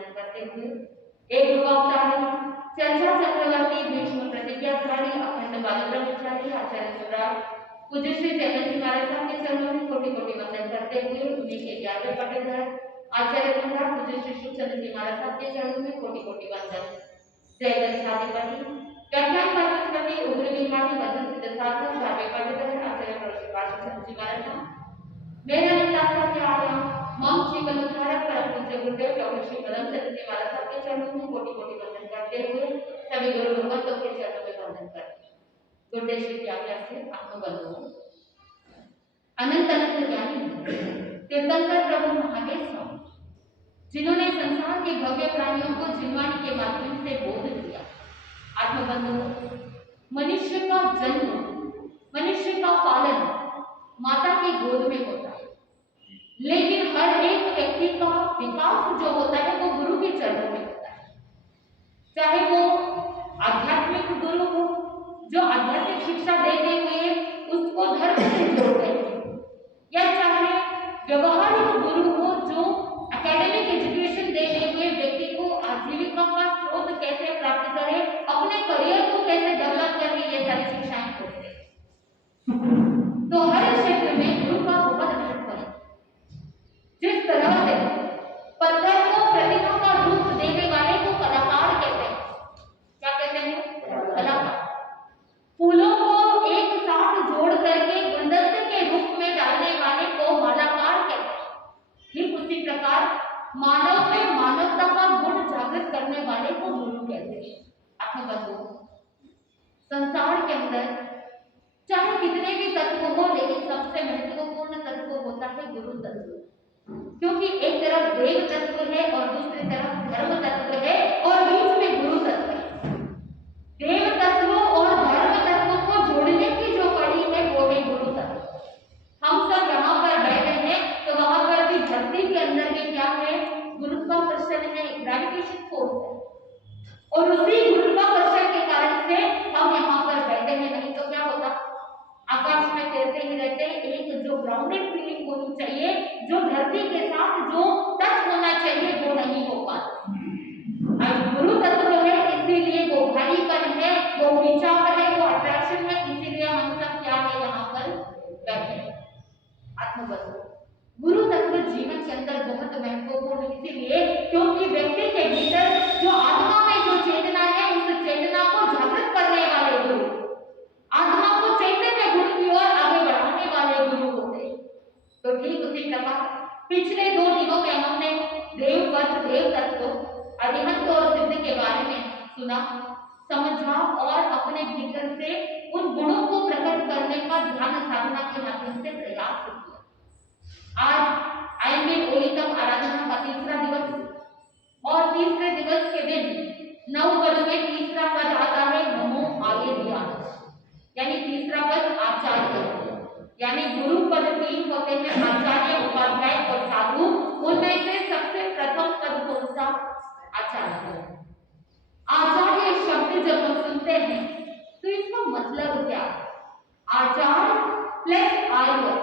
वंदन करते हुए एक रूपावतारी चर्चा चक्रवर्ती भीष्म प्रतिज्ञाधारी अखंड बाल ब्रह्मचारी आचार्य सम्राट पूज्य श्री जयवंत जी महाराज साहब के चरणों में कोटि कोटि वंदन करते हुए उन्हीं के 11वें पटेधर आचार्य सम्राट पूज्य श्री सुखचंद्र जी महाराज साहब के चरणों में कोटि कोटि वंदन। जय गणेशाधिपति व्याख्यान वाचस्पति उग्र बीमारी वचन सिद्ध साधक 11वें पटेधर आचार्य प्रभु जी महाराज साहब मेरा नितांता के आया मम श्री कलुधारक परम पूज्य गुरुदेव डॉक्टर श्री पदमचंद्र जी महाराज साहब के चरणों में कोटि कोटि वंदन करते हुए सभी गुरु भगवतों के चरणों में वंदन करते गुरुदेव श्री की आज्ञा से आत्मबंधु अनंत अनंत ज्ञानी तीर्थंकर प्रभु महादेव स्वामी जिन्होंने संसार के भव्य प्राणियों को जिनवाणी के माध्यम से बोध दिया। आत्मबंधु मनुष्य का जन्म मनुष्य का पालन माता की गोद में होता है, लेकिन हर एक व्यक्ति का विकास जो होता है वो गुरु के चरणों में होता है। चाहे वो आध्यात्मिक गुरु हो जो आध्यात्मिक शिक्षा देते हुए उसको धर्म से जोड़ते हैं, या चाहे व्यवहारिक गुरु हो जो एकेडमिक एजुकेशन देते हुए व्यक्ति को आजीविका का स्रोत कैसे प्राप्त करे, अपने करियर को कैसे डेवलप करे, ये सारी शिक्षाएं देते हैं। तो हर क्षेत्र में गुरु का बहुत महत्व है। जिस तरह से पत्थर को प्रतिमा का रूप देने वाले को कलाकार कहते हैं। क्या कहते हैं? कलाकार। फूलों को एक साथ जोड़ करके गुलदस्ते के रूप में डालने वाले को मालाकार कहते हैं। ठीक उसी प्रकार मानव में मानवता का गुण जागृत करने वाले को गुरु कहते हैं। आत्मबंधु संसार के अंदर चाहे कितने भी तत्व हो, लेकिन सबसे महत्वपूर्ण तत्व होता है गुरु तत्व, क्योंकि एक तरफ देव तत्व है और दूसरी तरफ धर्म तत्व है और बीच में गुरु तत्व है। देव तत्व और धर्म तत्व को जोड़ने की जो कड़ी है वो है गुरु तत्व। हम सब यहाँ पर बैठे हैं तो वहां पर भी धरती के अंदर में क्या है? गुरुत्वाकर्षण है, ग्रेविटेशन फोर्स है, और उसी गुरुत्वाकर्षण के कारण से हम यहाँ पर बैठे हैं। नहीं तो क्या होता? आकाश में तैरते ही रहते। एक जो ग्राउंडेड फीलिंग होनी चाहिए, जो धरती के साथ जो टच होना चाहिए, वो नहीं हो पाता। आज गुरु तत्व है, इसीलिए वो भारीपन है, वो खिंचाव है, वो अट्रैक्शन है, इसीलिए हम सब क्या है यहाँ पर बैठे। आत्मबंधु गुरु तत्व जीवन के अंदर बहुत महत्वपूर्ण इसीलिए क्योंकि व्यक्ति के भीतर जो आत्मा में जो चेतना है, उस चेतना को जागृत करने वाले गुरु, आत्मा को चैतन्य गुण की ओर आगे बढ़ाने वाले गुरु होते हैं। तो ठीक उसी प्रकार पिछले 2 दिनों में हमने देव पद, देव तत्व, अरिहंत और सिद्ध के बारे में सुना, समझा और अपने भीतर से उन गुणों को प्रकट करने का ध्यान साधना के माध्यम से प्रयास किया। आज आएंगे ओलिकम आराधना का तीसरा दिवस और तीसरे दिवस के दिन 9 पद में तीसरा पद आता है नमो आगे दिया, यानी तीसरा पद आचार्य, यानी गुरु पद 3 होते हैं, आचार्य, उपाध्याय और साधु। उनमें से सबसे प्रथम पद कौन सा? आचार्य। आचार्य शब्द जब हम सुनते हैं तो इसका मतलब क्या? आचार्य प्लस आर्य।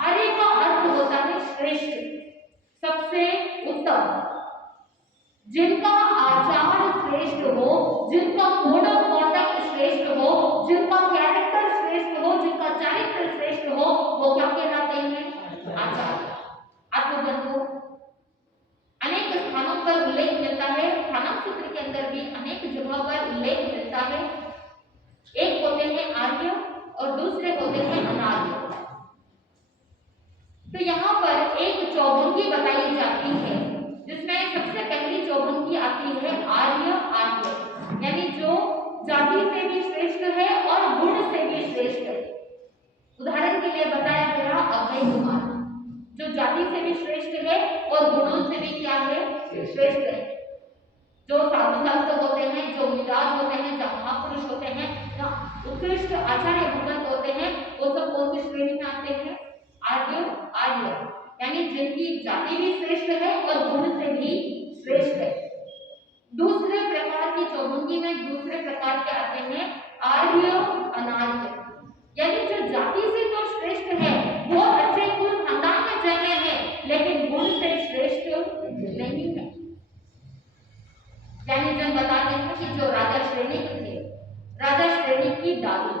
आर्य का अर्थ होता है श्रेष्ठ, सबसे उत्तम। जिनका आचार श्रेष्ठ हो, जिनका कोड ऑफ कॉन्डक्ट श्रेष्ठ हो, जिनका कैरेक्टर श्रेष्ठ हो, जिनका चारित्र श्रेष्ठ हो, वो क्या कहलाते हैं? आचार्य। आत्मबंधु अनेक स्थानों पर उल्लेख मिलता है, खाना सूत्र के अंदर भी अनेक जगहों पर उल्लेख मिलता है। एक होते हैं आर्य और दूसरे होते हैं अनार्य। तो यहाँ पर एक चौभंगी बताई जाती है, जिसमें सबसे पहली चौभंगी आती है आर्य आर्य, यानी जो जाति से भी श्रेष्ठ है और गुण से भी श्रेष्ठ है। उदाहरण के लिए बताया गया अभय कुमार, जो जाति से भी श्रेष्ठ है और गुणों से भी क्या है? श्रेष्ठ है। जो साधु संत होते हैं, जो मिजाज होते हैं, जो महापुरुष होते हैं, जो उत्कृष्ट आचार्य भगवंत होते हैं, वो सब कौन सी श्रेणी में आते हैं? आर्य आर्य, यानी जिनकी जाति भी श्रेष्ठ है और गुण से भी श्रेष्ठ है। दूसरे प्रकार की चौभंगी में दूसरे प्रकार के आते हैं आर्य अनार्य, यानी जो जाति से तो श्रेष्ठ है, बहुत अच्छे कुल खानदान में जन्मे हैं, लेकिन गुण से श्रेष्ठ नहीं है। श्रेणिक थे, राजा श्रेणिक की दादी।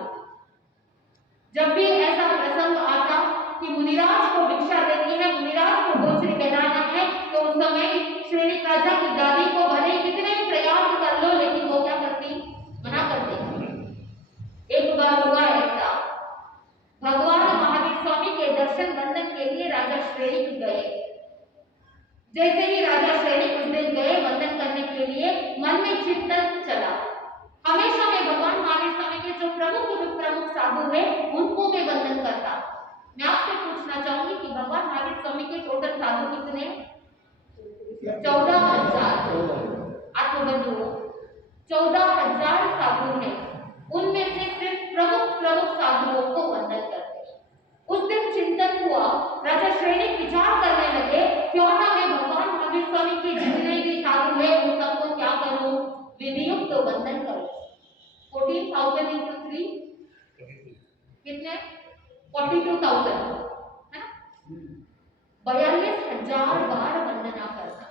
जब भी ऐसा प्रसंग आता कि मुनिराज को भिक्षा देनी है, मुनिराज को गोचरी पहनाना है, तो उस समय श्रेणिक राजा की दादी को भले कितने भी प्रयास कर लो, लेकिन वो क्या करती? मना करती। एक बार हुआ ऐसा, भगवान महावीर स्वामी के दर्शन वंदन के लिए राजा श्रेणिक गए। जैसे ही राजा श्रेणिक उस दिन गए वंदन करने के लिए, मन में चिंतन चला, हमेशा मैं भगवान महावीर स्वामी के जो प्रमुख साधु है उनको मैं वंदन करता। मैं आपसे पूछना चाहूंगी कि भगवान महावीर स्वामी के टोटल साधु कितने? 14,000। आत्मबंधुओं, 14,000 साधु हैं, उनमें से सिर्फ प्रमुख साधुओं को वंदन करते हैं। उस दिन चिंतन हुआ, राजा श्रेणिक विचार करने लगे, क्यों ना मैं भगवान महावीर स्वामी के जितने भी साधु हैं उन सबको क्या करूं? विधियुक्त वंदन करूं। 14,000 into 3 कितने? 42,000 है ना? 42,000 बार वंदना करना।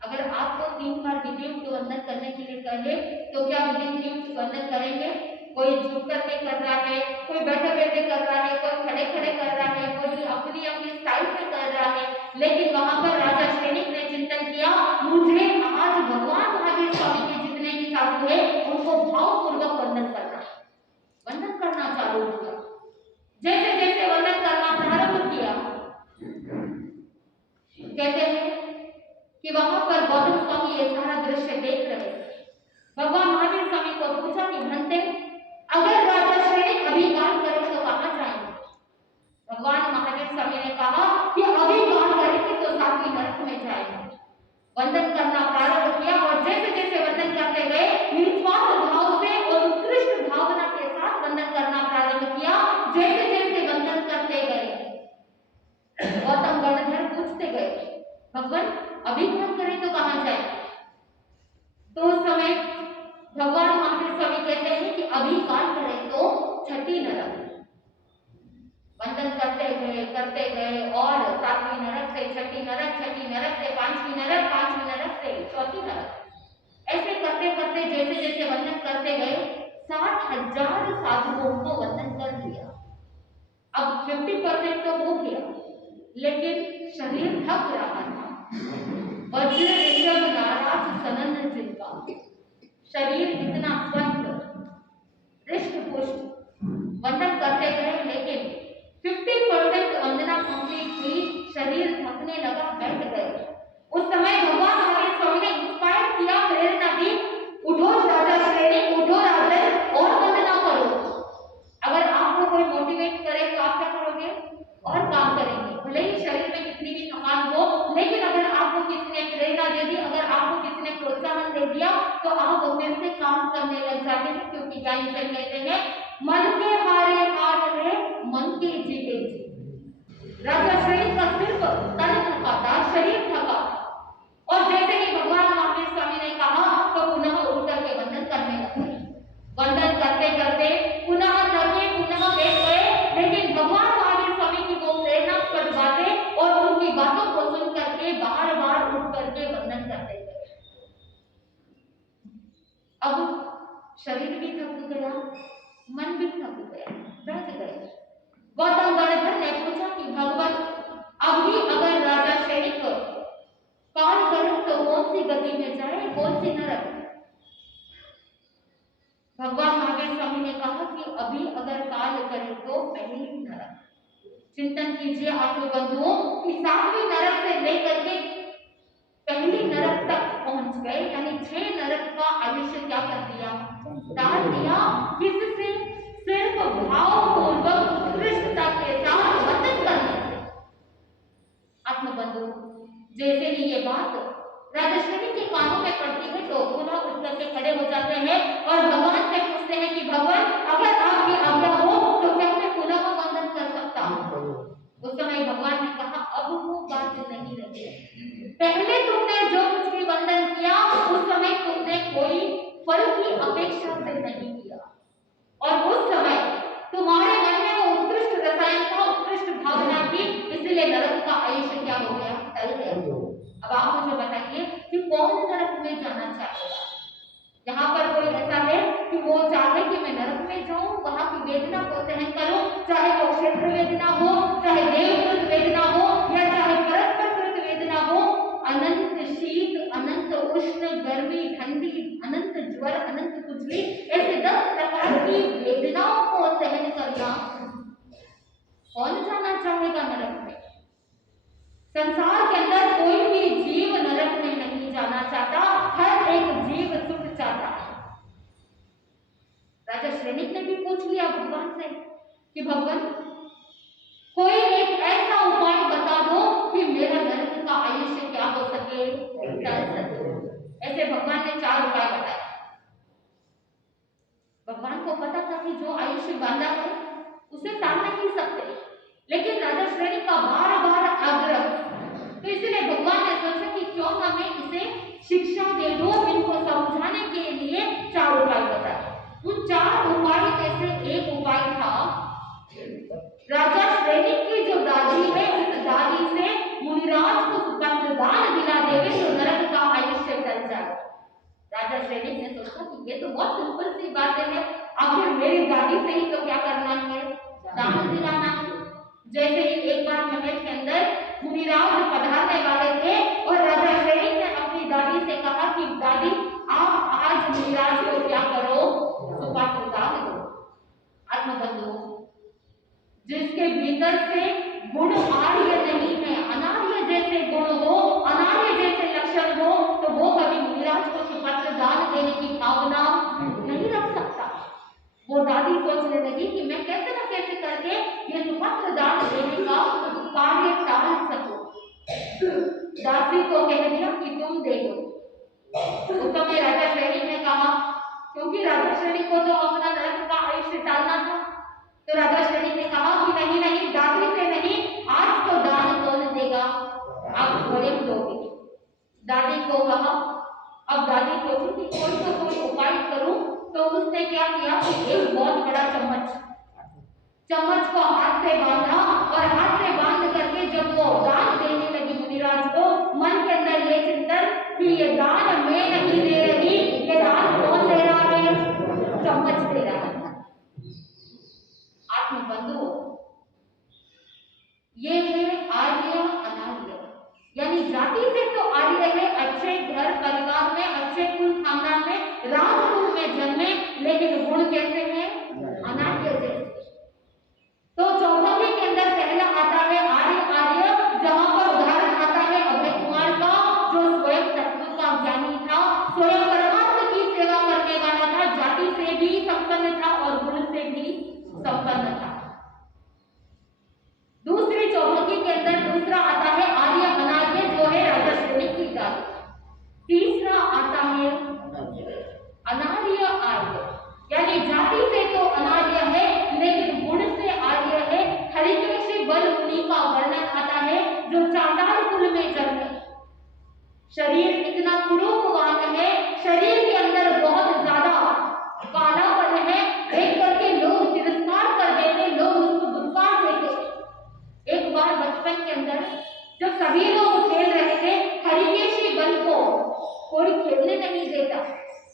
अगर आपको 3 बार विधियुक्त वंदन करने के लिए कहे तो क्या विधियुक्त वंदन करेंगे? कोई झुक करके कर रहा है, कोई बैठे बैठे कर रहा है, कोई खड़े खड़े कर रहा है, कोई अपनी अपनी स्टाइल में कर रहा है। लेकिन वहां पर राजा श्रेणिक ने चिंतन किया, मुझे आज भगवान महावीर स्वामी के जितने भी साधु है उनको भावपूर्वक वंदन करना चालू किया। जैसे जैसे वंदन करना प्रारंभ किया, कहते हैं कि वहां पर गौतम स्वामी ये सारा दृश्य देख रहे थे। भगवान महावीर स्वामी को पूछा कि भंते, अगर राजा श्रेणिक अभी गान करे तो कहां जाएंगे? भगवान महावीर स्वामी ने कहा कि अभी गान करेंगे तो 7वीं नरक में जाएंगे। वंदन करना प्रारंभ किया और जैसे जैसे वंदन करते गए, निस्वार्थ भाव से और उत्कृष्ट भावना के साथ वंदन करना प्रारंभ किया। जैसे जैसे वंदन करते गए, गौतम गणधर पूछते गए, भगवान अभी गान करें तो कहां जाएंगे? तो उस समय भगवान महावीर स्वामी कहते हैं कि अभी गान करें तो 6ठी नरक। वंदन करते गए और 7वीं नरक से 6ठी नरक, 6ठी नरक से 5वीं नरक, 5वीं नरक से 4थी नरक। ऐसे करते करते जैसे जैसे वंदन करते गए, 60,000 साधुओं को वंदन कर लिया। अब 50% तो हो गया, लेकिन शरीर थक रहा था। वज्र ऋषभ नाराज सनन जिनका, शरीर इतना स्वस्थ हृष्ट पुष्ट, वंदन करते गए, लेकिन 50% वंदना कंप्लीट हुई, शरीर थकने लगा, बैठ गए। उस समय भगवान महावीर स्वामी ने इंस्पायर किया, प्रेरणा दी, उठो राजा श्रेणिक, उठो राजन और वंदना करो। अगर आपको कोई मोटिवेट करे तो आप क्या करोगे? और काम करेंगे। भले ही शरीर में कितनी भी थकान हो, लेकिन अगर आपको किसी ने प्रेरणा दे दी, अगर आपको किसी ने प्रोत्साहन दे दिया, तो आप फिर से काम करने लग जाते हैं। क्योंकि ज्ञानी जन कहते हैं, मन के हारे हार है, मन के जीते जी। राजा श्रेणिक का सिर्फ तन थका था, शरीर थका, और जैसे ही भगवान महावीर स्वामी ने कहा तो पुनः उठ करके वंदन करने लगे। वंदन करते करते पुनः थके, पुनः बैठ गए, लेकिन भगवान महावीर स्वामी की वो प्रेरणास्पद बातें और उनकी बातों को सुन करके बार बार उठ करके वंदन करते गए। अब शरीर भी थक गया, मन भी थक गया, बैठ गए। गौतम गणधर ने पूछा कि भगवान अभी अगर राजा श्रेणिक काल करें तो कौन सी गति में जाए, कौन सी नरक? भगवान महावीर स्वामी ने कहा कि अभी अगर काल करें तो पहली नरक। चिंतन कीजिए आत्मबंधुओं कि 7वीं नरक से लेकर के पहली नरक तक पहुंच गए, यानी 6 नरक का आयुष्य क्या कर दिया? डाल दिया। किससे? सिर्फ भावपूर्वक उत्कृष्टता के साथ वंदन करने से। आत्मबंधु, जैसे ही ये बात राजा श्रेणिक के कानों में पड़ती है तो पुनः उठ करके खड़े हो जाते हैं और भगवान से पूछते हैं कि भगवान अगर आपकी आज्ञा हो तो क्या मैं पुनः वंदन कर सकता हूँ? उस समय भगवान ने कहा, अब वो बात नहीं रही। पहले तुमने जो कुछ भी वंदन किया उस समय तुमने कोई फल की अपेक्षा से नहीं किया, और उस समय तुम्हारे मन में वो उत्कृष्ट रसायन था, उत्कृष्ट भावना थी, इसलिए नरक का आयुष्य क्या हो गया? टल गया। अब आप मुझे बताइए कि कौन नरक में जाना चाहेगा? यहाँ कौन जाना चाहेगा नरक में? संसार के अंदर कोई भी जीव नरक में नहीं जाना चाहता, हर एक जीव सुख चाहता है। राजा श्रेणिक ने भी पूछ लिया भगवान से कि भगवान कोई एक ऐसा उपाय बता दो कि मेरा नरक का आयुष्य क्या हो सके, टल सके। ऐसे भगवान ने 4 उपाय बताए। भगवान को पता था कि जो आयुष्य बांधा है उसे टाल नहीं सकते, लेकिन राजा श्रेणी का बार बार आग्रह, तो इसलिए भगवान ने सोचा कि क्यों ना मैं इसे शिक्षा दे दूं, इनको समझाने के लिए 4 उपाय बताए। उन 4 उपाय में से एक उपाय था, राजा श्रेणी की जो दादी है उस दादी से मुनिराज को सुपुत्रदान दिला देवे तो नरक का आयुष्य टल जाए। राजा श्रेणी ने सोचा कि ये तो बहुत सिंपल सी बात है, आखिर मेरी दादी से ही तो क्या करना है, दान दिलाना है। जैसे ही एक बार महल के अंदर मुनिराज पधारने वाले थे और राजा श्रेणी ने अपनी दादी से कहा कि दादी आप आज मुनिराज को क्या करो, सुपुत्रदान दो। आत्मबंधु, जिसके भीतर से गुण आर्य नहीं है, अनार्य जैसे गुण हो, अनार्य जैसे लक्षण हो, तो वो कभी मुनिराज को सुपुत्रदान देने की भावना नहीं रख सकता। वो दादी सोचने लगी कि मैं कैसे न कैसे करके ये सुपुत्रदान देने का कार्य टाल सकूं। दासी को कह दिया कि तुम दे दो। उस समय राजा श्रेणी ने कहा, क्योंकि राजा श्रेणी को तो अपना नरक का आयुष्य टालना था, तो राजा श्रेणी ने कहा कि नहीं नहीं, दादी से नहीं, आज तो दान कौन देगा, आप स्वयं दोगे। दादी को कहा। अब दादी सोची कि कोई तो कोई उपाय करूं, तो उसने क्या किया कि एक बहुत बड़ा चम्मच को हाथ से बांधा और हाथ से बांध करके जब वो दान देने लगी मुनिराज को, मन के अंदर ये चिंतन कि ये दान मैं नहीं दे रही, ये दान कौन दे रहा है, चम्मच दे रहा है। आत्मबंधुओं, ये है आर्य अनार्य, यानी जाति से तो आर्य है, अच्छे घर परिवार में, अच्छे कुल खानदान में, राजकुल में जन्मे, लेकिन गुण कैसे हैं, अनार्य जैसे। तो चौपाई के अंदर पहला आता है आर्य, जहां पर उदाहरण आता है अभय कुमार का, जो स्वयं तत्व का ज्ञानी था, स्वयं परमात्मा की सेवा करने वाला था, जाति से भी संपन्न था और गुण से भी संपन्न था। दूसरी चौपाई के अंदर दूसरा आता है आर्य अनार्य, जो है राजा श्रेणी की दादी। तीसरा आता है अनार्य आर्य, यानी जाति से तो अनार्य है लेकिन गुण से आर्य है। हरिकेशी बल मुनि का वर्णन आता है, जो चांडाल कुल में जन्मे, शरीर इतना कुरूपवान है, शरीर के अंदर बहुत ज्यादा कालापन है, देख करके लोग तिरस्कार कर देते, लोग उसको दुष्कार देते। एक बार बचपन के अंदर जब सभी लोग खेल रहे थे, हरिकेशी बल को कोई खेलने नहीं देता,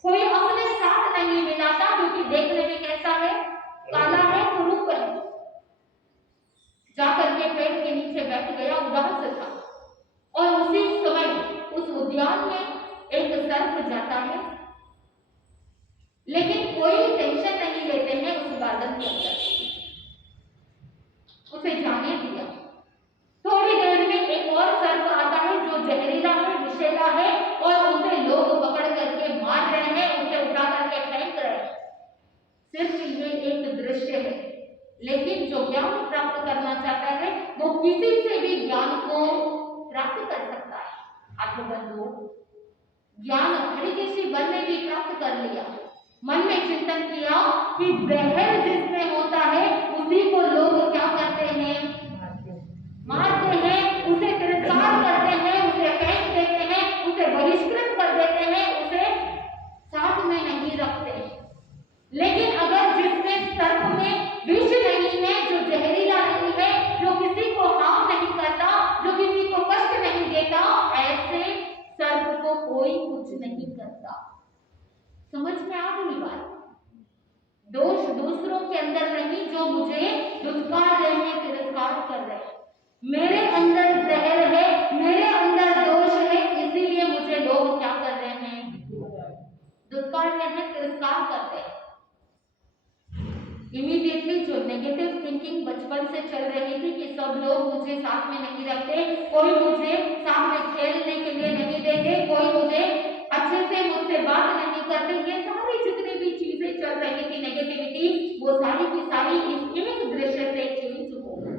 कोई अपने साथ नहीं मिलाता, क्योंकि देखने में कैसा है, काला है, कुरूप है। जाकर के पेड़ के नीचे बैठ गया, उदास था। और उसी समय उस उद्यान में एक सर्प जाता है, लेकिन कोई टेंशन नहीं लेते हैं उस गार्डन के अंदर, उसे जाने दिया। थोड़ी देर में एक और सर्प आता है जो जहरीला है, विषैला है, और उसे लोग पकड़ करके मार रहे हैं, उसे उठा करके फेंक रहे हैं। सिर्फ ये एक दृश्य है, लेकिन जो ज्ञान प्राप्त करना चाहता है वो किसी से भी ज्ञान को प्राप्त कर सकता है। आत्मबंधु, ज्ञान हरिकेशी बल ने भी प्राप्त कर लिया। मन में चिंतन किया कि जहर जिसमें होता है उसी को लोग क्या करते हैं, मारते हैं, उसे तिरस्कार करते हैं, उसे फेंक देते हैं, उसे बहिष्कृत कर देते हैं, उसे साथ में नहीं रखते। लेकिन अगर जिसमें सर्प में विष नहीं है, जो जहरीला नहीं है, जो किसी को हार्म नहीं करता, जो किसी को कष्ट नहीं देता, ऐसे सर्प को कोई कुछ नहीं करता। समझ में आ गई बात? दोष दूसरों के अंदर नहीं, जो मुझे दुष्कार रहे हैं, तिरस्कार कर रहे हैं। मेरे अंदर जहर है, मेरे अंदर दोष है, इसीलिए मुझे लोग क्या कर रहे हैं, दुष्कार रहे हैं, तिरस्कार करते हैं। इमीडिएटली जो नेगेटिव थिंकिंग बचपन से चल रही थी कि सब लोग मुझे साथ में नहीं रखते, कोई मुझे साथ में खेलने के लिए नहीं देते, कोई मुझे अच्छे से मुझसे बात नहीं करते, ये सारी जितनी भी चीजें चल रही थी नेगेटिविटी, वो सारी की सारी इस एक दृश्य से चेंज हो गई।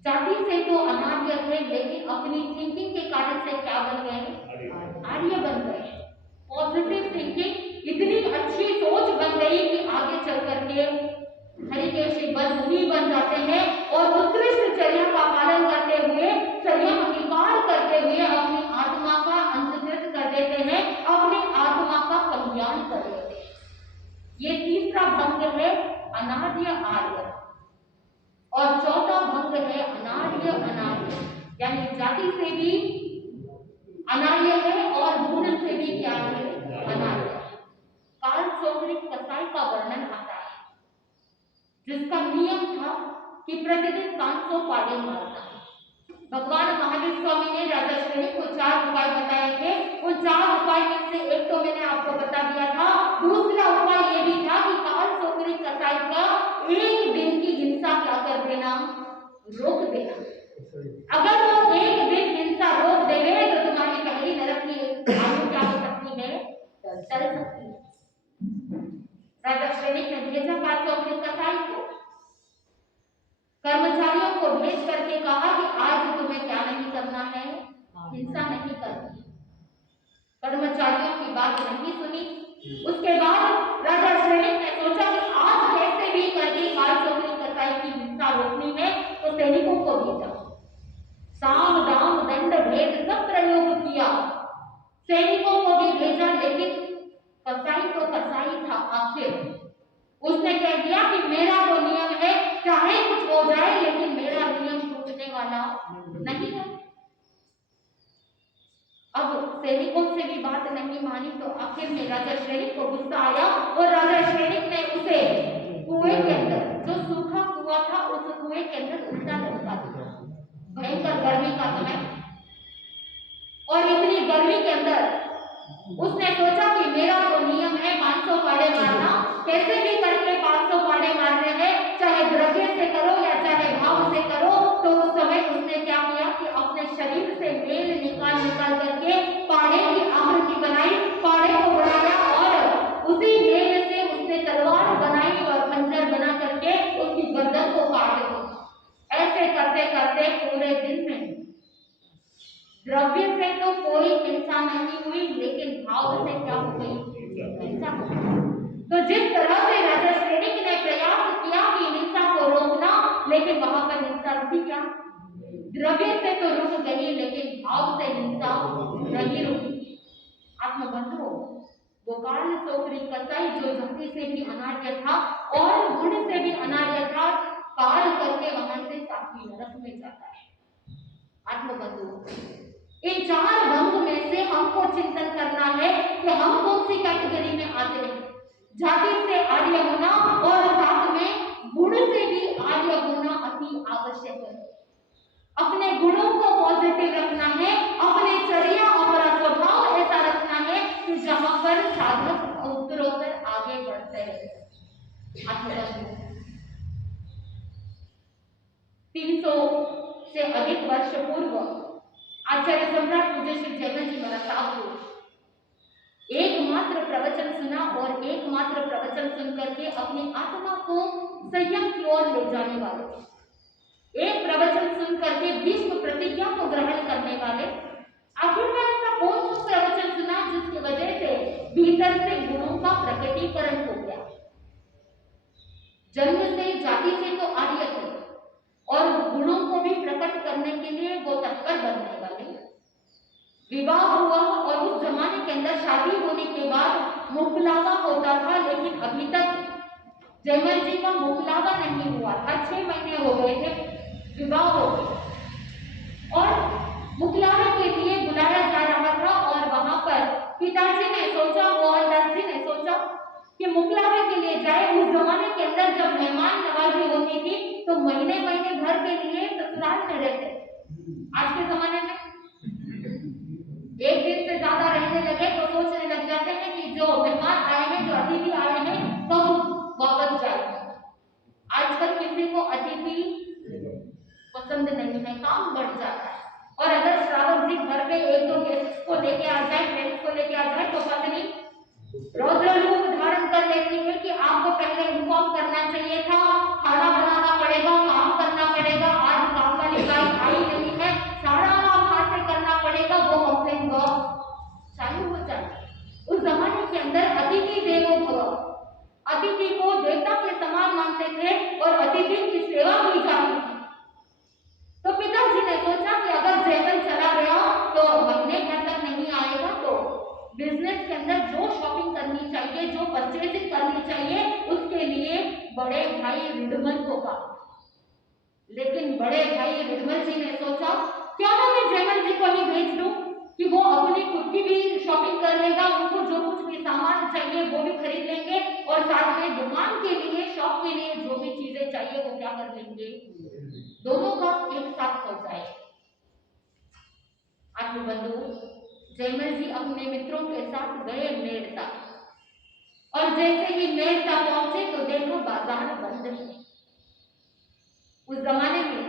जाति से तो अनार्य थे, लेकिन अपनी थिंकिंग के कारण से क्या बन गए? आर्य बन गए। पॉजिटिव थिंकिंग इतनी अच्छी सोच बन गई कि आगे चल करके हरिकेशी मुनि बन जाते हैं और उत्कृष्ट चर्या का पालन करते हुए, संयम अंगीकार करते हुए अपनी आत्मा का अंतर्गत कर देते हैं, अपनी आत्मा का कल्याण कर देते हैं। ये तीसरा भंग है अनार्य आर्य, और चौथा भंग है अनार्य अनार्य, यानी जाति से भी अनार्य है और गुण से भी क्या है? अनार्य। काल चौकड़ी कसाई का वर्णन आता है, जिसका नियम था कि प्रतिदिन 500 पाड़े मारना। भगवान महावीर स्वामी ने राजा श्रेणी को 4 उपाय बताए थे। उन 4 उपाय में से एक तो मैंने आपको बता दिया था। दूसरा उपाय ये भी था कि काल चौकड़ी कसाई का एक दिन की हिंसा क्या कर देना? रोक देना। अगर वो एक दिन हिंसा रोक देवे तो तुम्हारी पहली नरक की आयु क्या हो सकती है? टल सकती है। राजा श्रेणी ने भेजा काल चौकड़ी कसाई को, कर्मचारियों को भेज करके कहा कि आज तुम्हें क्या नहीं करना है? हिंसा नहीं करनी। कर्मचारियों की बात नहीं सुनी। उसके बाद राजा श्रेणी ने सोचा कि आज कैसे भी करके काल चौकड़ी कसाई की हिंसा रोकनी है, तो सैनिकों को भेजा। साम दाम दंड भेद सब प्रयोग किया, सैनिकों को भी भेजा, लेकिन कसाई तो कसाई था। आखिर उसने कह दिया कि मेरा तो नियम है, चाहे कुछ हो जाए लेकिन मेरा नियम टूटने वाला नहीं है। अब सैनिकों से भी बात नहीं मानी, तो आखिर में राजा श्रेणी को गुस्सा आया और राजा श्रेणी ने उसे कुएं के अंदर, जो सूखा कुआं था, उस कुएं के अंदर उल्टा लटका दिया। भयंकर गर्मी का समय, और इतनी गर्मी के अंदर उसने सोचा कि मेरा तो नियम है 500 पाड़े मारना, कैसे भी करके 500 पाड़े मारने हैं, चाहे द्रव्य से करो या चाहे भाव से करो। तो उस समय उसने क्या किया कि अपने शरीर से मेल निकाल करके पाड़े की आकृति बनाई, पाड़े को बनाया और उसी मेल से उसने तलवार बनाई और खंजर बना करके उसकी गर्दन को काट दिया। ऐसे करते करते पूरे दिन में द्रव्य से तो कोई हिंसा नहीं हुई, लेकिन भाव से क्या हो गई? हिंसा हो गई। तो जिस तरह से राजा श्रेणी ने प्रयास किया कि हिंसा को रोकना, लेकिन वहां पर हिंसा रुकी क्या? द्रव्य से तो रुक गई, लेकिन भाव से हिंसा नहीं रुकी। आत्मबंधुओं, वो काल चौकड़ी कसाई जो जाति से भी अनार्य था और गुण से भी अनार्य था, काल करके वहां से सातवीं नरक में जाता है। आत्मबंधुओं, इन 4 भंग में से हमको चिंतन करना है कि हम कौन सी कैटेगरी में आते हैं। जाति से आर्य होना और साथ में गुण से भी आर्य होना अति आवश्यक है। अपने गुणों को पॉजिटिव रखना है, अपने चर्या अपना स्वभाव ऐसा रखना है कि जहां पर साधक उत्तरोत्तर आगे बढ़ते हैं। 300 से अधिक वर्ष पूर्व आचार्य सम्राट पूज्य श्री जयमल जी महाराज साहब को एकमात्र प्रवचन सुना और एकमात्र प्रवचन सुन करके अपनी आत्मा को संयम की ओर ले जाने वाले, एक प्रवचन सुन करके भीष्म प्रतिज्ञा को ग्रहण करने वाले। आखिर में ऐसा कौन सा प्रवचन सुना जिसकी वजह से भीतर से गुणों का प्रकटीकरण हो गया? जन्म से जाति से तो आर्य थे और गुणों को भी प्रकट करने के लिए वो तत्पर बनने वाले। विवाह हुआ और उस जमाने के अंदर शादी होने के बाद मुखलावा होता था, लेकिन अभी तक जयमल जी का मुखलावा नहीं हुआ था। 6 महीने हो गए थे, विवाह हो गया और मुखलावे के लिए बुलाया जा रहा था। और वहां पर पिताजी ने सोचा, मोहनदास जी ने सोचा कि मुखलावे के लिए जाए। उस जमाने के अंदर जब मेहमान नवाजी होती थी तो महीने महीने भर के लिए ससुराल में रहते। आज के जमाने में एक दिन से ज्यादा रहने लगे तो सोचने लग जाते हैं कि जो मेहमान आए हैं, जो अतिथि आए हैं, कब वापस जाएंगे। काम बढ़ जाता है। और अगर श्रावक जी घर पे एक दो गेस्ट को लेके आ जाए, फ्रेंड्स को लेके आ जाए, तो पत्नी रौद्र रूप धारण कर लेती है कि आपको पहले इन्फॉर्म करना चाहिए था, खाना बनाना पड़ेगा, काम करना पड़ेगा, आज काम वाली गाय आई नहीं है, सारा काम हाथ से करना पड़ेगा, वो कंप्लेन बॉक्स चालू हो जाए। उस जमाने के अंदर अतिथि देवो भव, अतिथि को देवता के समान मानते थे और अतिथि की सेवा की जाती थी। तो पिताजी ने सोचा कि अगर जयमल चला गया तो महीने भर तक नहीं आएगा, तो बिजनेस के अंदर जो शॉपिंग करनी चाहिए, जो परचेजिंग करनी चाहिए, उसके लिए बड़े भाई रिडमल को कहा। लेकिन बड़े भाई रिडमल जी ने सोचा क्यों ना मैं जयमल जी को ही भेज दूं कि वो अपनी खुद की भी शॉपिंग कर लेगा, उनको जो कुछ भी सामान चाहिए वो भी खरीद लेंगे और साथ में दुकान के लिए, शॉप के लिए जो भी चीजें चाहिए वो क्या कर लेंगे, दोनों का एक साथ हो जाए। आत्मबंधु जयमल जी अपने मित्रों के साथ गए मेड़ता, और जैसे ही मेड़ता पहुंचे तो देखो बाजार बंद है। उस जमाने में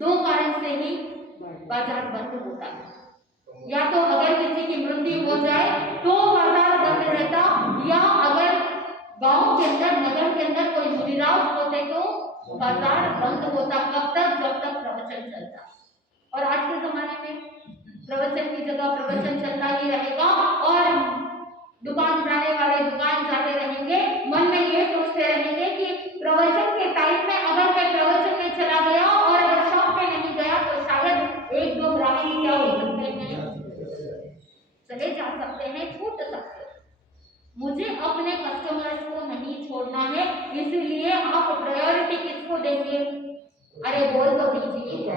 दो कारण से ही बाजार बंद होता है, या तो अगर किसी की मृत्यु हो जाए तो बाजार बंद रहता, या अगर गांव के अंदर, नगर के अंदर कोई मुनिराज होते तो बाजार बंद होता। कब तक? जब तक प्रवचन चलता। और आज के जमाने में प्रवचन की जगह प्रवचन चलता ही रहेगा और दुकान जाने वाले दुकान जाते रहेंगे, मन में ये सोचते रहेंगे कि प्रवचन के टाइम में अगर मैं प्रवचन में चला गया और अगर शॉप पे नहीं गया तो शायद एक दो ग्राहक क्या हो सकते हैं, चले जा सकते हैं, छूट सकते हैं। मुझे अपने कस्टमर्स को नहीं छोड़ना है, इसलिए आप प्रायोरिटी किसको देंगे? अरे बोल तो दीजिए,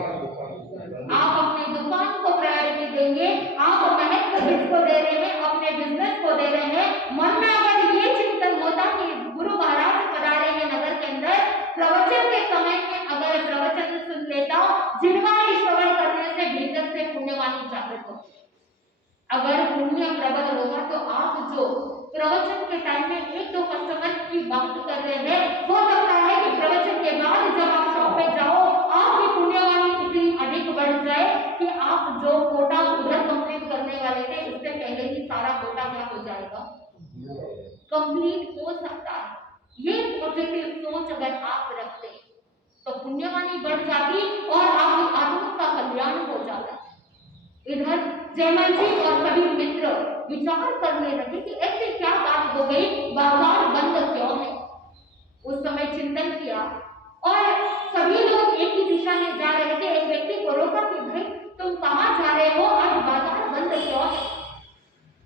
आप अपने दुकान को प्रायोरिटी देंगे, आप महत्व किसको दे रहे हैं? अपने बिजनेस को दे रहे हैं। मन में अगर ये चिंतन होता कि गुरु महाराज पधारे हैं नगर के अंदर, प्रवचन के समय में अगर प्रवचन सुन लेता, जिनवाणी श्रवण करने से भीतर से पुण्यवाणी जागृत होती। अगर पुण्य प्रबल होगा तो आप जो प्रवचन के टाइम में एक दो कस्टमर की बात कर रहे हैं, हो सकता है कि प्रवचन के बाद जब आप शॉप पे जाओ आपकी पुण्यवाणी इतनी अधिक बढ़ जाए कि आप जो कोटा उधर कंप्लीट करने वाले थे उससे पहले ही सारा कोटा क्या हो जाएगा, कंप्लीट हो सकता है। ये पॉजिटिव सोच अगर आप रखते तो पुण्यवाणी बढ़ जाती और आपकी आत्मा का कल्याण हो जाता। इधर जयमल जी और सभी मित्र विचार करने लगे कि ऐसे क्या बात हो गई, बाजार बंद क्यों है। उस समय चिंतन किया और सभी लोग एक ही दिशा में जा रहे थे। एक व्यक्ति को रोका कि भाई तुम कहाँ जा रहे हो, आज बाजार बंद क्यों है।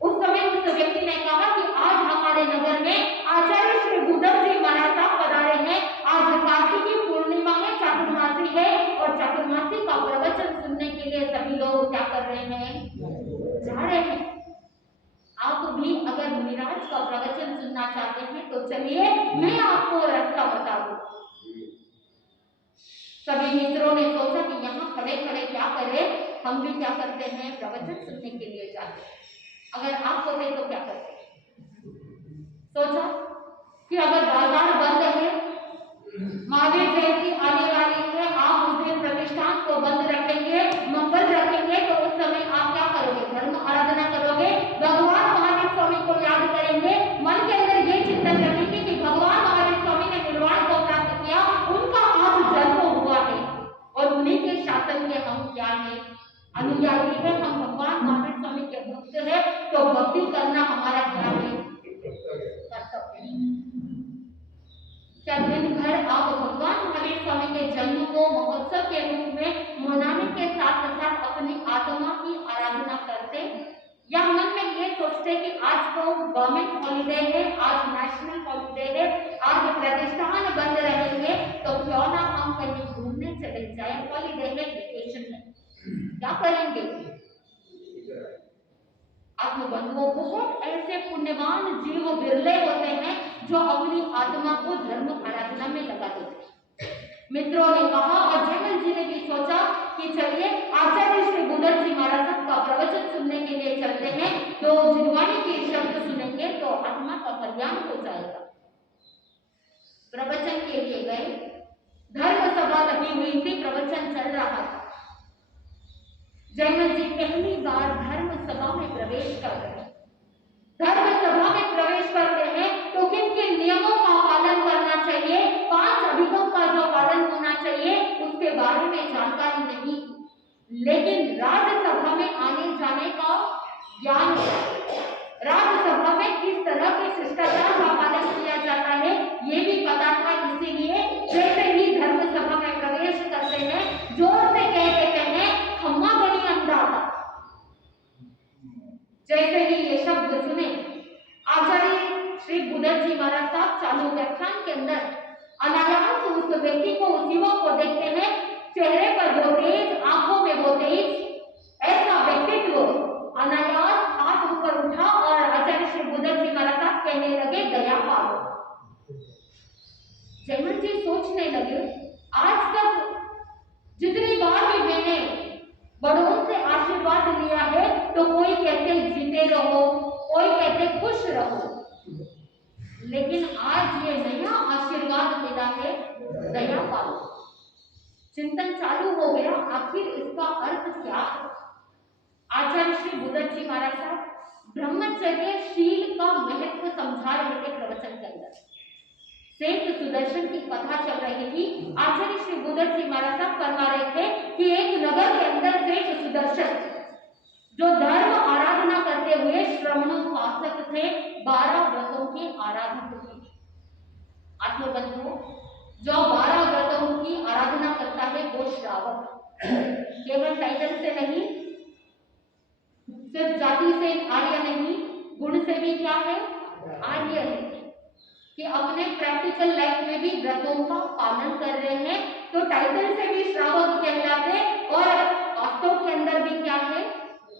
उस समय उस व्यक्ति ने कहा कि आज हमारे नगर में आचार्य श्री बुद्धर जी महाराज साहब पधारे हैं, आज कार्तिकी पूर्णिमा है, चातुर्मासी है और चातुर्मासी का प्रवचन सुनने के लिए सभी लोग क्या कर रहे हैं, जा रहे हैं। आप भी अगर मुनिराज का प्रवचन सुनना चाहते हैं तो चलिए मैं आपको रास्ता बता दूं। सभी मित्रों ने सोचा कि यहाँ खड़े खड़े क्या करें, हम भी क्या करते हैं, प्रवचन सुनने के लिए जाते हैं। अगर आप होते तो क्या करते? सोचा कि अगर बाजार बंद है, महावीर जयंती आने वाली है, आप उस दिन प्रतिष्ठान को बंद रखेंगे, मंगल रखेंगे, तो उस समय आप क्या करोगे, धर्म आराधना करोगे, भगवान महावीर स्वामी को याद करेंगे, मन के अंदर ये चिंतन रखेंगे कि भगवान महावीर स्वामी ने निर्वाण को प्राप्त किया, उनका आज जन्म हुआ है और उन्हीं के शासन के हम क्या है, अनुयायी है, हम भगवान महावीर स्वामी के भक्त है, तो भक्ति करना हमारा क्या है, कर्तव्य है। क्या दिन भर आप भगवान महावीर स्वामी के जन्म को महोत्सव के रूप में मनाने के साथ साथ अपनी आत्मा की आराधना करते, या मन में ये सोचते कि आज तो गवर्नमेंट हॉलिडे है, आज नेशनल हॉलिडे है, आज प्रतिष्ठान बंद रहेंगे, तो क्यों ना हम कहीं घूमने चले जाए, हॉलिडे है, वेकेशन है, क्या करेंगे। आत्मबंधुओं, बहुत ऐसे पुण्यवान जीव विरले होते हैं जो अपनी आत्मा को धर्म आराधना में लगा देते हैं। मित्रों ने कहा और जयमल जी ने भी सोचा कि चलिए आचार्य श्री बुद्धर जी महाराज का प्रवचन सुनने के लिए चलते हैं, तो जिनवाणी के शब्द सुनेंगे तो आत्मा का कल्याण हो जाएगा। प्रवचन के लिए गए, धर्म सभा लगी हुई थी, प्रवचन चल रहा था। जयमल जी पहली बार धर्म सभा में प्रवेश करते हैं। धर्म सभा में प्रवेश करते हैं तो किन किन नियमों का पालन करना चाहिए, 5 अभिगम का जो पालन होना चाहिए उसके बारे में जानकारी नहीं, लेकिन राज्यसभा में आने जाने का ज्ञान, राज्यसभा में किस तरह के शिष्टाचार का पालन किया जाता है ये भी पता था। इसीलिए जैसे ही धर्म सभा में प्रवेश करते हैं जोर से कह देते हैं खम्मा बनी अंदाजा। जैसे ही ये शब्द सुने आचार्य श्री बुदर जी महाराज साहब चालू व्याख्यान के अंदर अनायास उस व्यक्ति को, उस युवक को देखते हैं, चेहरे पर वो तेज, आंखों में वो तेज, ऐसा व्यक्तित्व, अनायास हाथ ऊपर उठा और आचार्य श्री बुदर जी महाराज साहब कहने लगे दया पालो। जयमल जी सोचने लगे आज तक जितनी बार भी मैंने बड़ों से आशीर्वाद लिया है तो कोई कहते जीते रहो, कोई कहते खुश रहो, लेकिन आज ये नया आशीर्वाद मिला है दया पालो। चिंतन चालू हो गया आखिर इसका अर्थ क्या है। आचार्य श्री बुदर जी महाराज साहब ब्रह्मचर्यशील का महत्व समझा रहे थे प्रवचन के अंदर। सेठ सुदर्शन की कथा चल रही थी। आचार्य श्री बुदर जी महाराज साहब फरमा रहे थे कि एक नगर के अंदर सेठ सुदर्शन जो धर्म आराधना करते हुए श्रवणोपासक थे, 12 व्रतों के आराधक थे। आत्मबंधुओं, जो 12 व्रतों की आराधना करता है वो श्रावक, केवल टाइटल से नहीं, सिर्फ जाति से आर्य नहीं, गुण से भी क्या है आर्य है, कि अपने प्रैक्टिकल लाइफ में भी व्रतों का पालन कर रहे हैं, तो टाइटल से भी श्रावक कहलाते और वास्तव के अंदर भी क्या है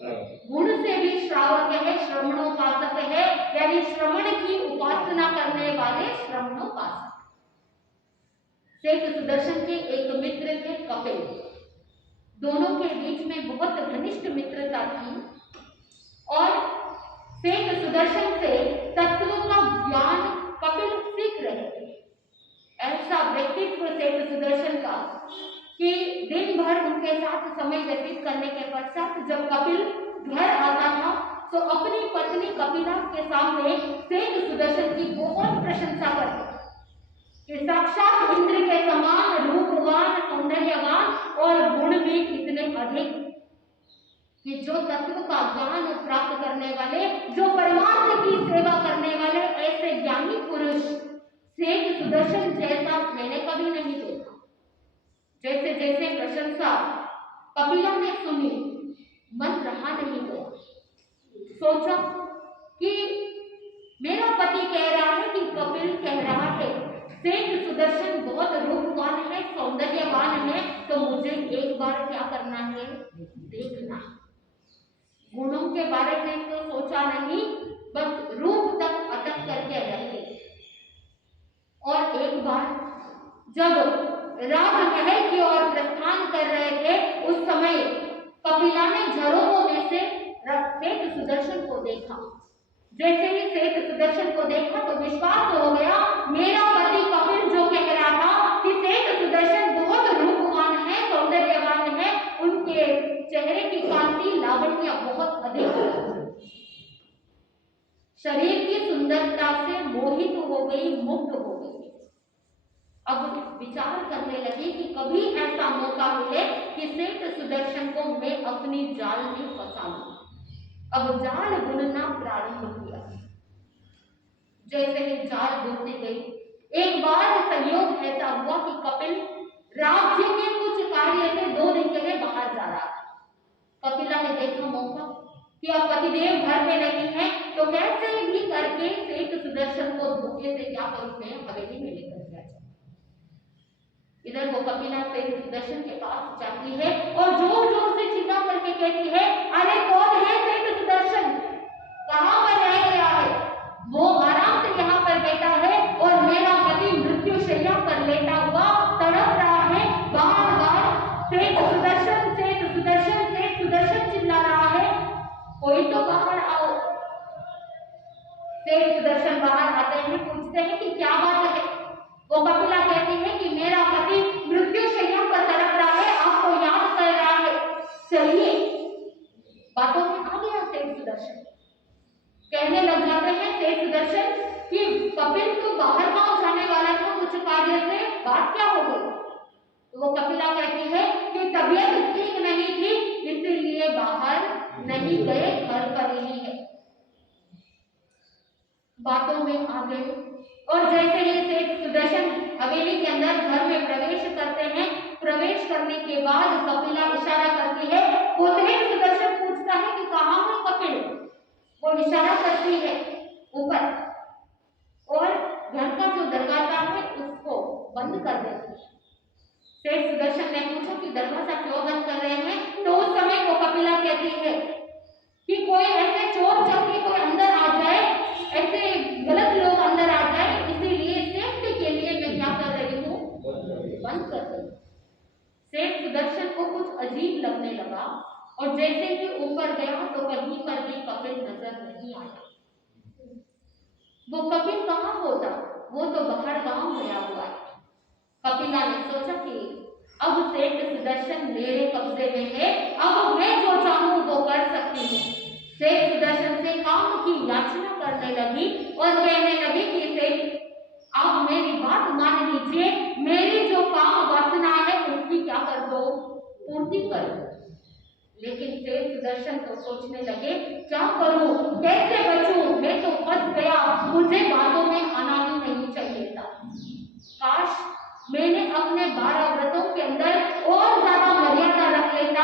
गुण से भी श्रावक है, श्रवणोपासक है, यानी श्रवण की उपासना करने वाले श्रवणोपासक। सेठ सुदर्शन के एक मित्र थे कपिल, दोनों के बीच में बहुत घनिष्ठ मित्रता थी और सेठ सुदर्शन से तत्व का ज्ञान कपिल सीख रहे थे। ऐसा व्यक्तित्व सेठ सुदर्शन का कि दिन भर उनके साथ समय व्यतीत करने के पश्चात जब कपिल घर आता था तो अपनी पत्नी कपिला के सामने सेठ सुदर्शन की बहुत प्रशंसा करते कि साक्षात इंद्र के समान रूपवान, सौंदर्यवान और गुण भी इतने अधिक कि जो तत्व का ज्ञान प्राप्त करने वाले, जो परमार्थ की सेवा करने वाले ऐसे ज्ञानी पुरुष सेठ सुदर्शन जैसा मैंने कभी नहीं देखा। जैसे जैसे प्रशंसा कपिला ने सुनी, मन रहा नहीं गया, सोचा कि मेरा पति कह रहा है कि कपिल कह रहा है सेठ सुदर्शन बहुत रूपवान है, सौंदर्यवान है, तो मुझे एक बार क्या करना है देखना। गुणों के बारे में तो सोचा नहीं, बस रूप तक अटक करके रहे। और एक बार जब राजमहल की ओर प्रस्थान कर रहे थे उस समय कपिला ने झरोखों में से सेठ सुदर्शन को देखा। जैसे ही सेठ सुदर्शन को देखा तो विश्वास हो गया, मेरा पति कपिल जो कह रहा था कि सेठ सुदर्शन बहुत रूपवान है, सौंदर्यवान है, उनके चेहरे की कांति लावण्य बहुत अधिक है, शरीर की सुंदरता से मोहित हो गई, मुग्ध हो गई। अब विचार करने लगी कि कभी ऐसा मौका मिले कि सेठ सुदर्शन को मैं अपनी जाल में फंसा लूं। अब जाल बुनना प्रारंभ किया। जैसे ही जाल बुनती गई, एक बार संयोग ऐसा हुआ कि कपिल राज्य के कुछ कार्य से 2 दिन के लिए बाहर जा रहा था। कपिला ने देखा मौका कि अब पतिदेव घर में नहीं है, तो कैसे भी करके सेठ सुदर्शन को धोखे से क्या करूं मैं हवेली में लेकर गया। इधर वो कपिला सेठ सुदर्शन के पास जाती है और जोर जोर से चिल्ला करके कहती है, अरे कौन है सेठ सुदर्शन, कहां पर रह गया है? वो आराम से यहाँ पर बैठा है और मेरा पति मृत्युशैया पर लेटा हुआ तड़प रहा है, बार बार सेठ सुदर्शन, सेठ सुदर्शन, सेठ सुदर्शन चिल्ला रहा है, कोई तो बाहर आओ। सेठ सुदर्शन बाहर आते हैं, पूछते हैं कि क्या बात है। वो कपिला कहती है कि मेरा पति मृत्युशैया पर तड़प रहा है, आपको याद कर रहा है, चलिए वो कपिला कहती है कि तबीयत ठीक नहीं थी, इसीलिए बाहर नहीं गए, घर पर ही है। बातों में आ गए और जैसे ही सेठ सुदर्शन हवेली के अंदर घर में प्रवेश करते हैं, प्रवेश करने के बाद कपिला इशारा करती है। वो सेठ सुदर्शन पूछता है कि कहाँ है कपिल? वो इशारा करती है ऊपर और घर का जो दरवाजा है उसको बंद कर देती है। सेठ सुदर्शन ने पूछा कि दरवाजा क्यों बंद कर रहे हैं? तो उस समय वो कपिला कहती है कि कोई ऐसे चोर चक्की कोई अंदर आ जाए, ऐसे गलत लोग अंदर आ जाए, इसीलिए सेफ्टी के लिए मैं क्या कर रही हूँ, बंद कर रही हूँ। सेठ सुदर्शन को कुछ अजीब लगने लगा और जैसे ही ऊपर गया तो कहीं पर भी कपिल नजर नहीं आया। वो कपिल कहाँ होता? वो तो बाहर गांव गया हुआ है। कपिला ने सोचा कि अब सेठ सुदर्शन मेरे कब्जे में है, अब मैं जो चाहूं वो कर सकती हूँ। सेठ सुदर्शन से काम की याचना करने लगी और कहने लगी कि सेठ आप मेरी बात मान लीजिए, मेरी जो काम वासना है उसकी क्या कर दो, पूर्ति कर दो। लेकिन सेठ सुदर्शन तो सोचने लगे क्या करूं, कैसे बचूं, मैं तो फंस गया, मुझे बातों में आना ही नहीं चाहिए था। काश मैंने अपने 12 व्रतों के अंदर और ज्यादा मर्यादा रख लेता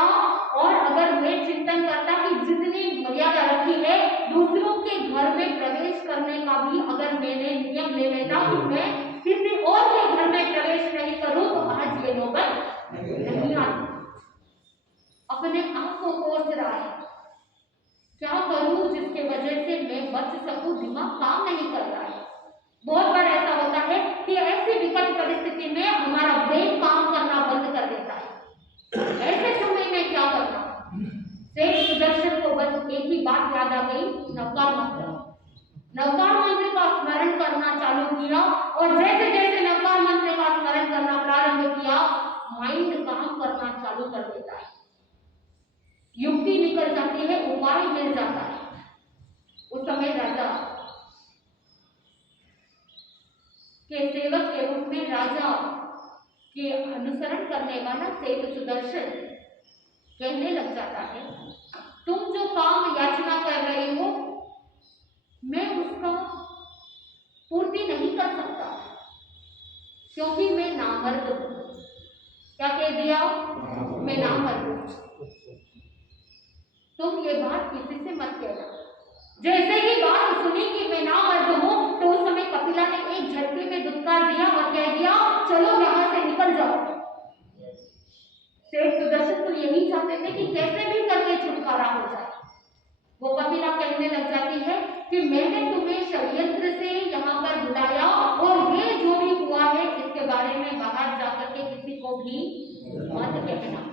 और अगर मैं चिंतन करता कि जितनी मर्यादा रखी है दूसरों के घर में प्रवेश करने का भी अगर मैंने नियम ले लेता कि मैं किसी और के घर में प्रवेश नहीं करूं तो आज ये नौबत नहीं आती। अपने आप को कोस रहा है, क्या करूं जिसके वजह से मैं बच सकूं, दिमाग काम नहीं कर रहा है। बहुत बार ऐसा होता है कि ऐसी विकट परिस्थिति में हमारा ब्रेन काम करना बंद कर देता है। ऐसे समय में क्या करना? सेठ सुदर्शन को बस एक ही बात याद आ गई, नवकार मंत्र। नवकार मंत्र का स्मरण करना चालू किया और जैसे जैसे नवकार मंत्र का स्मरण करना प्रारंभ किया, माइंड काम करना चालू कर देता है, युक्ति निकल जाती है, उपाय मिल जाता है। उस समय राजा के सेवक के रूप में राजा के अनुसरण करने वाला सेठ सुदर्शन कहने लग जाता है, तुम जो काम याचना कर रहे हो मैं उसका पूर्ति नहीं कर सकता क्योंकि मैं नामर्द हूं। क्या कह दिया? मैं नामर्द हूं। तुम ये बात किसी से मत कहना। जैसे ही बात सुनी कि मैं नामर्द हूं तो उस समय कपिला ने एक झटके में दुत्कार दिया और कह दिया, चलो यहां से निकल जाओ। सेठ सुदर्शन तो यही चाहते थे कि कैसे भी करके छुटकारा हो जाए। वो कपिला कहने लग जाती है कि मैंने तुम्हें षड्यंत्र से यहाँ पर बुलाया और ये जो भी हुआ है इसके बारे में बाहर जाकर के किसी को भी मत कहना।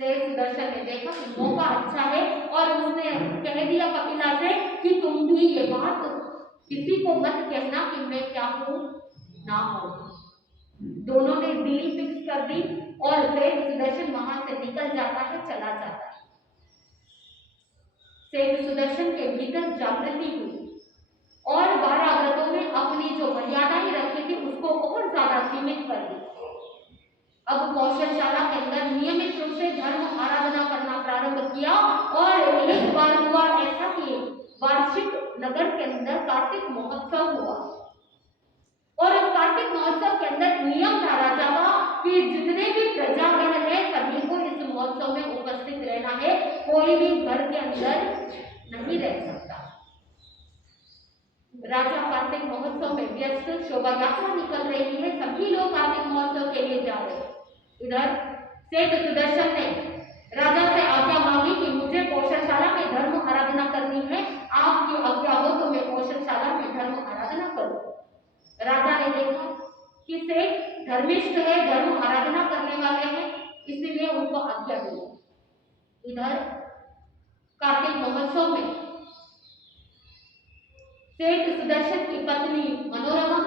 सेठ सुदर्शन ने देखा कि मौका अच्छा है और उसने कह दिया कपिला से कि तुम भी ये बात किसी को मत कहना कि मैं क्या हूं ना हूं। दोनों ने डील फिक्स कर दी और सेठ सुदर्शन वहां से निकल जाता है, चला जाता है। सेठ सुदर्शन के भीतर जागृति हुई और 12 व्रतों में अपनी जो मर्यादाएं रखी थी उसको और ज्यादा सीमित कर दी। अब कौशलशाला के अंदर नियमित रूप से धर्म आराधना करना प्रारंभ किया और एक बार हुआ ऐसा कि वार्षिक नगर के अंदर कार्तिक महोत्सव हुआ और इस कार्तिक महोत्सव के अंदर नियम था राजा का कि जितने भी प्रजागण है सभी को इस महोत्सव में उपस्थित रहना है, कोई भी घर के अंदर नहीं रह सकता। राजा कार्तिक महोत्सव में व्यस्त, शोभा यात्रा निकल रही है, सभी लोग कार्तिक महोत्सव के लिए जा रहे हैं। इधर सेठ सुदर्शन ने राजा से आज्ञा मांगी कि मुझे कौशलशाला में धर्म आराधना करनी है, आपकी आज्ञा हो तो मैं कौशलशाला में धर्म आराधना करूं। राजा ने देखा कि सेठ धर्मिष्ठ है, धर्म आराधना करने वाले हैं, इसलिए उनको आज्ञा दी। इधर कार्तिक महोत्सव में सेठ सुदर्शन की पत्नी मनोरमा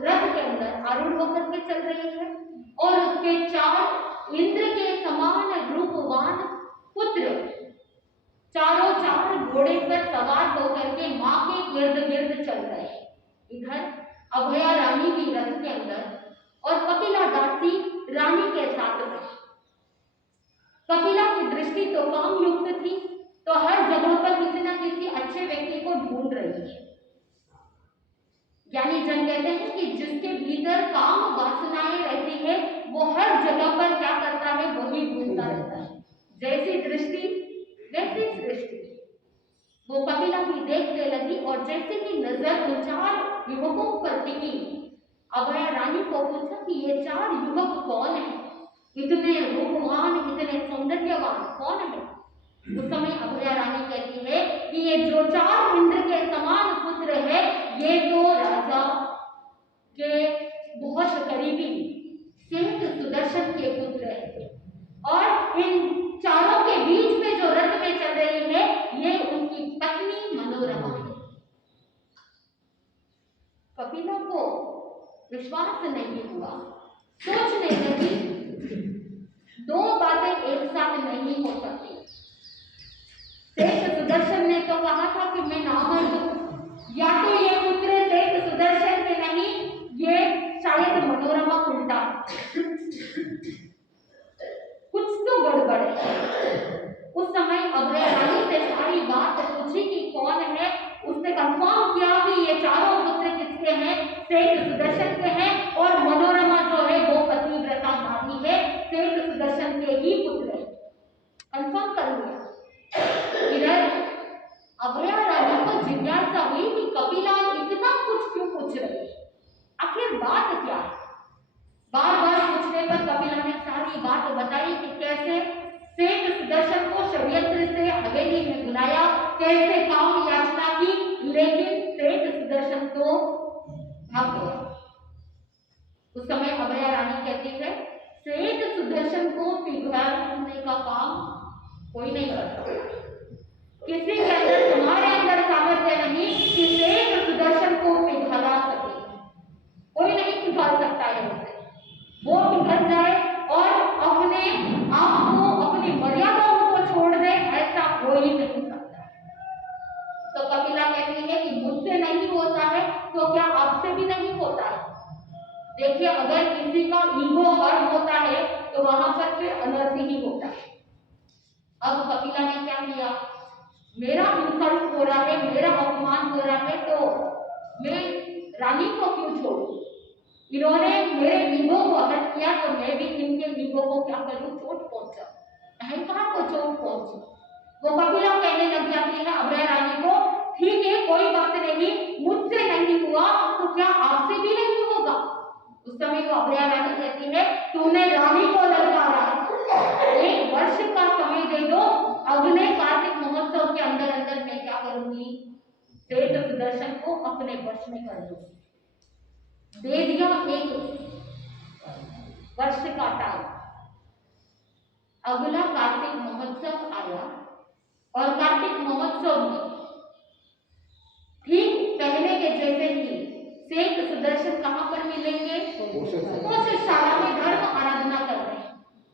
रथ के अंदर आरूढ़ होकर के चल रही है और उसके 4 इंद्र के समान रूपवान पुत्र चारों 4 घोड़े पर सवार होकर के मां के गिर्द गिर्द चल रहे हैं। इधर अभया रानी भी रथ के अंदर और कपिला दासी रानी के साथ रही। कपिला की दृष्टि तो काम युक्त थी, तो हर जगह पर किसी न किसी अच्छे व्यक्ति को ढूंढ रही है। ज्ञानी जन कहते हैं कि जिसके भीतर काम वासनाएं रहती है वो हर जगह पर क्या करता है, वही ढूंढता रहता है। जैसी दृष्टि वैसी सृष्टि। वो कपिला भी देखने लगी और जैसे कि नजर उन 4 युवकों पर टिकी, अभया रानी को पूछा कि ये 4 युवक कौन है, इतने रूपवान, इतने सौंदर्यवान कौन है। उस समय अभया रानी कहती है कि ये जो 4 इंद्र के समान पुत्र है, ये तो राजा के बहुत करीबी सेठ सुदर्शन के पुत्र है, और इन चारों के बीच में जो रथ में चल रही है, ये उनकी पत्नी मनोरमा है। कपिला को विश्वास नहीं हुआ, सोचने लगी 2 बातें एक साथ नहीं हो सकती। सेठ सुदर्शन ने तो कहा था कि मैं नामर्द हूं, या तो ये पुत्र सेठ सुदर्शन के नहीं, ये शायद मनोरमा उल्टा, कुछ तो गड़बड़ है। उस समय अभया रानी से सारी बात पूछी कि कौन है। उसने कंफर्म किया कि ये चारों पुत्र किसके हैं, सेठ सुदर्शन के हैं, और मनोरमा जो है वो पतिव्रता नारी है, सेठ सुदर्शन के ही पुत्र है। कंफर्म कर लिया। इधर अभया रानी को जिज्ञासा हुई कि कपिला इतना कुछ क्यों पूछ रही है, आखिर बात क्या है। बार बार पूछने पर कपिला ने सारी बात बताई कि कैसे सेठ सुदर्शन को षड्यंत्र से हवेली में बुलाया, कैसे काम याचना की, लेकिन सेठ सुदर्शन तो भाग गया। उस समय अभया रानी कहती है, सेठ सुदर्शन को पिघलाने का काम कोई नहीं कर सकता। किसी के अंदर, तुम्हारे अंदर सामर्थ्य नहीं कि सेठ सुदर्शन को पिघला सके। कोई नहीं पिघल सकता है उसे। वो पिघल जाए और अपने आप को, अपनी मर्यादाओं को छोड़ दे, ऐसा हो ही नहीं सकता। तो कपिला कहती है कि मुझसे नहीं होता है तो क्या आपसे भी नहीं होता है। देखिए, अगर किसी का ईगो हर्ट होता है तो वहां पर फिर अनर्थ ही होता है। अब कपिला ने क्या किया, मेरा इंसल्ट हो रहा है, मेरा अपमान हो रहा है, तो मैं रानी को क्यों छोड़ूं। इन्होंने मेरे ईगो को हर्ट किया तो मैं भी इनके ईगो को क्या करूं, चोट पहुंचा, अहंकार को चोट पहुंची। वो कपिला कहने लग जाती है अभया रानी को, ठीक है कोई बात नहीं, मुझसे नहीं हुआ तो क्या आपसे भी नहीं होगा। उस समय वो अभया रानी कहती है, तूने रानी को ललकारा, 1 वर्ष का समय दे दो, अगले कार्तिक महोत्सव के अंदर अंदर मैं क्या करूंगी, सेठ सुदर्शन को अपने वश में कर दूंगी। दे दिया 1 वर्ष का टाइम। अगला कार्तिक महोत्सव आया और कार्तिक महोत्सव में ठीक पहले के जैसे ही सेठ सुदर्शन कहां पर मिलेंगे, शाला में धर्म आराधना कर रहे हैं।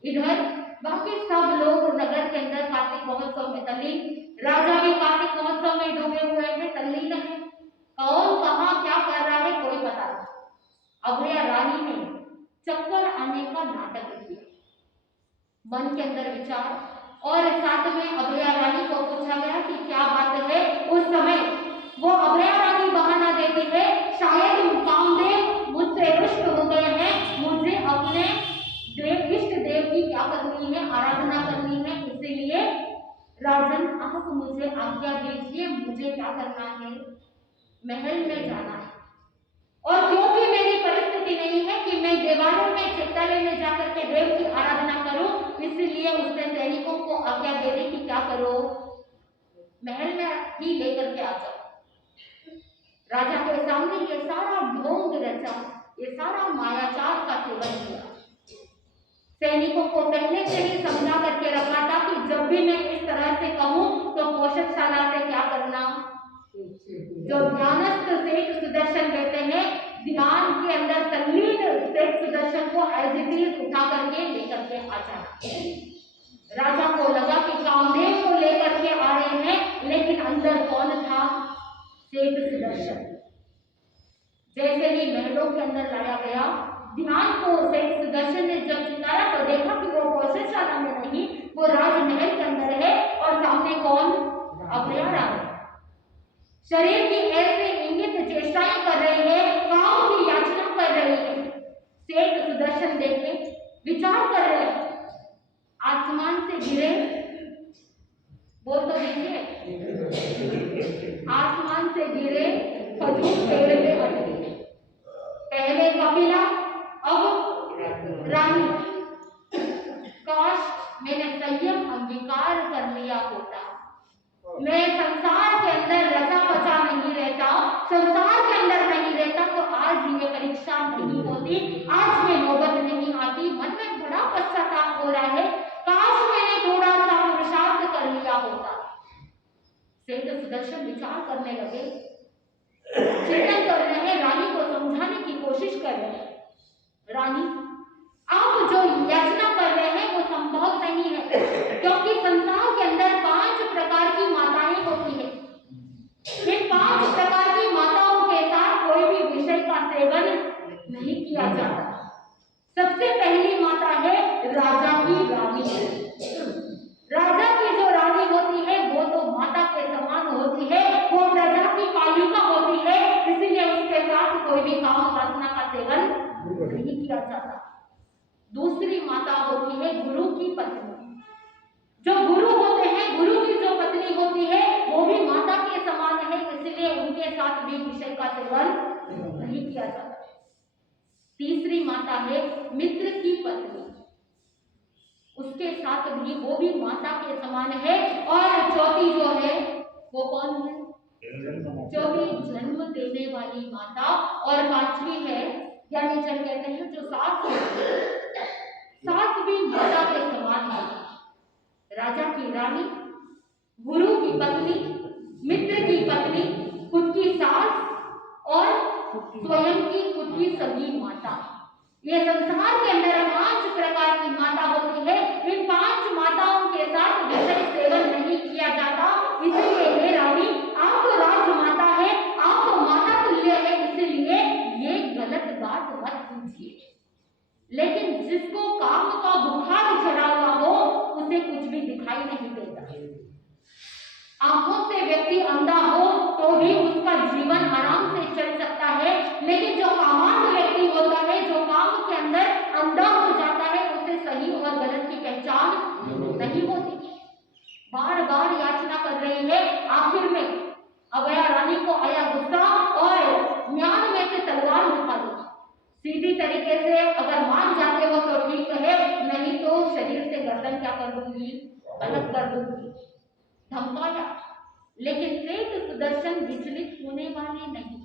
इधर बाकी सब लोग नगर के अंदर कार्तिक महोत्सव में तल्लीन, राजा भी कार्तिक महोत्सव में डूबे हुए हैं, तल्लीन है। कौन कहां क्या कर रहा है कोई पता नहीं। अभया रानी ने चक्कर आने का नाटक किया, मन के अंदर विचार, और साथ में अभया रानी को पूछा गया कि क्या बात है। उस समय वो अभया रानी बहाना देती है, शायद कामदेव मुझसे रुष्ट हो गए हैं, मुझे अपने इष्ट देव की क्या करनी है, आराधना करनी है, इसीलिए राजन आप मुझे आज्ञा दीजिए, मुझे क्या करना है, महल में जाना है। और क्योंकि मेरी परिस्थिति नहीं है कि मैं देवालय में चित्रालय में जाकर के देव की आराधना करूं, इसलिए उसने सैनिकों को आज्ञा दे दी कि क्या करो, महल में ही लेकर के आ जाओ। राजा के सामने ये सारा ढोंग रचा, ये सारा मायाचार का सेवन किया। सैनिकों को पहले से ही समझा करके रखा था कि जब भी मैं इस तरह से कहूं तो पोषकशाला से क्या करना, जो ध्यानस्थ सेठ सुदर्शन कहते हैं, ध्यान के अंदर तल्लीन सेठ सुदर्शन को एज इट इज उठा करके लेकर के आ जाना। राजा को लगा कि कामदेव को लेकर के आ रहे हैं, लेकिन अंदर कौन था, सेठ सुदर्शन। जैसे ही महलों के अंदर लाया गया, ध्यान को सेठ सुदर्शन ने जब चितारा तो देखा कि वो कौशलशाला में नहीं, वो राजमहल के अंदर है और सामने कौन? अभया रानी। शरीर की ऐसे इंगित चेष्टाएं कर रही है, काम की याचना कर रही है। सेठ सुदर्शन देखे, विचार कर रहे हैं, आसमान से गिरे, बोल तो दीजिए, आसमान से गिरे खजूर पेड़ पे अटके। पहले कपिला, अब रानी। काश मैंने संयम अंगीकार कर लिया होता। मैं संसार के अंदर रचा बचा नहीं रहता, संसार के अंदर नहीं रहता तो आज ये परीक्षा नहीं होती, आज ये नौबत नहीं आती। मन में बड़ा पश्चाताप हो रहा है, काश मैंने थोड़ा सा पुरुषार्थ कर लिया होता। सेठ सुदर्शन विचार करने लगे, चिंतन कर रहे हैं, रानी को समझाने की कोशिश कर रहे हैं। रानी, आप जो याचना कर रहे हैं वो संभव नहीं है, क्योंकि संसार के अंदर 5 प्रकार की माताएं होती है। इन 5 प्रकार की माताओं के साथ कोई भी विषय का सेवन नहीं किया जाता। सबसे पहली माता है राजा की रानी। राजा की जो रानी होती है वो तो माता के समान होती है, वो प्रजा की पालिका होती है, इसलिए उसके साथ कोई भी काम वासना का सेवन नहीं किया जाता। दूसरी माता होती है गुरु की पत्नी। जो गुरु होते हैं, गुरु की जो पत्नी होती है वो भी माता के समान है, इसलिए उनके साथ भी विषय का सेवन नहीं किया जाता। तीसरी माता है मित्र की पत्नी, उसके साथ भी वो भी माता के समान है। और चौथी जो है वो कौन है? चौथी जन्म देने वाली माता। और पांचवी है यानी चल कहते हैं जो सास है, सास भी माता के समान है। राजा की रानी, गुरु की पत्नी, मित्र की पत्नी, खुद की सास और स्वयं की खुद की सगी माता। ये संसार के अंदर 5 प्रकार की माता होती है। इन 5 माताओं के साथ विषय सेवन नहीं किया जाता, इसलिए हे रानी, आप तो राजमाता है, आप तो माता तुल्य है, इसलिए ये गलत बात मत कीजिए। लेकिन जिसको काम का बुखार चढ़ा हुआ हो उसे कुछ भी दिखाई नहीं देता। आंखों से व्यक्ति अंधा हो तो भी उसका जीवन आराम से चल सकता है, लेकिन जो कामांध व्यक्ति होता है, जो काम के अंदर अंधा हो जाता है, उसे सही और गलत की पहचान नहीं होती। बार बार याचना कर रही है, आखिर में अभया रानी को आया गुस्सा और म्यान में से तलवार निकाली। सीधी तरीके से अगर मान जाते हो तो ठीक है, नहीं तो शरीर से गर्दन क्या कर दूंगी, अलग कर दूंगी, धमकाया। लेकिन सेठ सुदर्शन विचलित होने वाले नहीं।